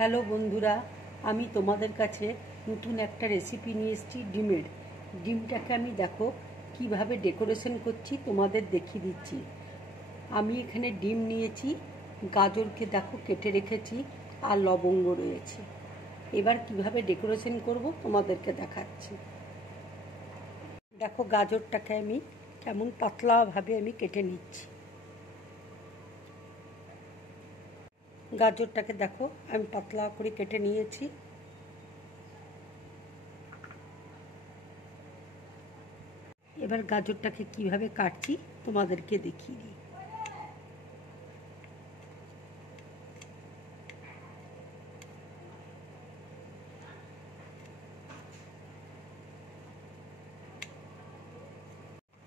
Hello বন্ধুরা, আমি তোমাদের কাছে নতুন একটা রেসিপি নিয়ে এসেছি ডিমের। ডিমটাকে আমি দেখো কিভাবে ডেকোরেশন করছি তোমাদের দেখিয়ে দিচ্ছি। আমি এখানে ডিম নিয়েছি, গাজরকে দেখো কেটে রেখেছি, আর লবঙ্গ রয়েছে। এবার কিভাবে ডেকোরেশন করব তোমাদেরকে দেখাচ্ছি। দেখো গাজরটাকে আমি কেমন পাতলাভাবে আমি কেটে নিচ্ছি। গাজরটাকে দেখো আমি পাতলা করে কেটে নিয়েছি। এবার গাজরটাকে কিভাবে কাটছি তোমাদেরকে দেখিয়ে দিই।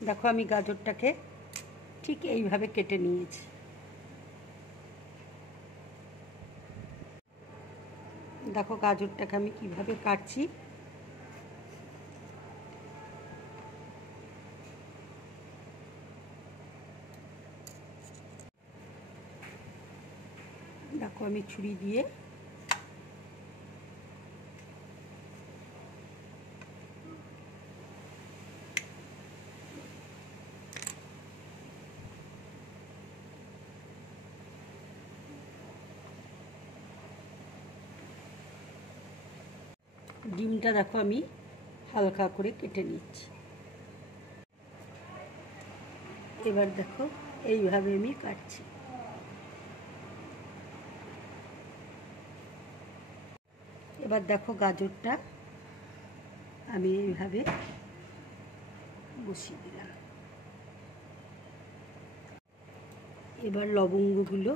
দেখো আমি গাজরটাকে ঠিক এইভাবে কেটে নিয়েছি। দেখো গাজরটাকে আমি কিভাবে কাটছি। দেখো আমি ছুরি দিয়ে ডিমটা দেখো আমি হালকা করে কেটে নিচ্ছি। এবার দেখো এইভাবে আমি কাটছি। এবার দেখো গাজরটা আমি এইভাবে বসিয়ে দিলাম। এবার লবঙ্গগুলো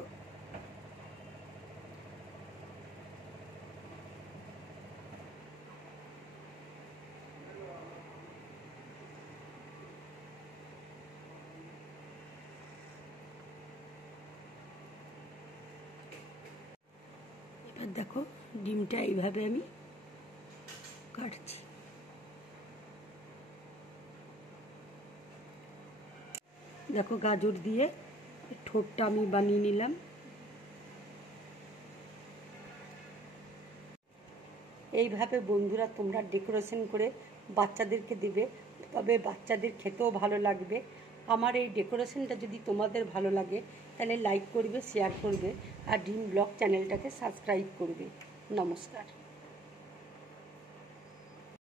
এবার দেখো ডিমটা এইভাবে আমি কাটছি। দেখো গাজর দিয়ে ঠোঁটটা আমি বানিয়ে নিলাম। এইভাবে বন্ধুরা তোমরা ডেকোরেশন করে বাচ্চাদেরকে দেবে, তবে বাচ্চাদের খেতেও ভালো লাগবে। আমার এই ডেকোরেশনটা যদি তোমাদের ভালো লাগে তাহলে লাইক করবে, শেয়ার করবে, আর ড্রিম ব্লগ চ্যানেলটাকে সাবস্ক্রাইব করবে। নমস্কার।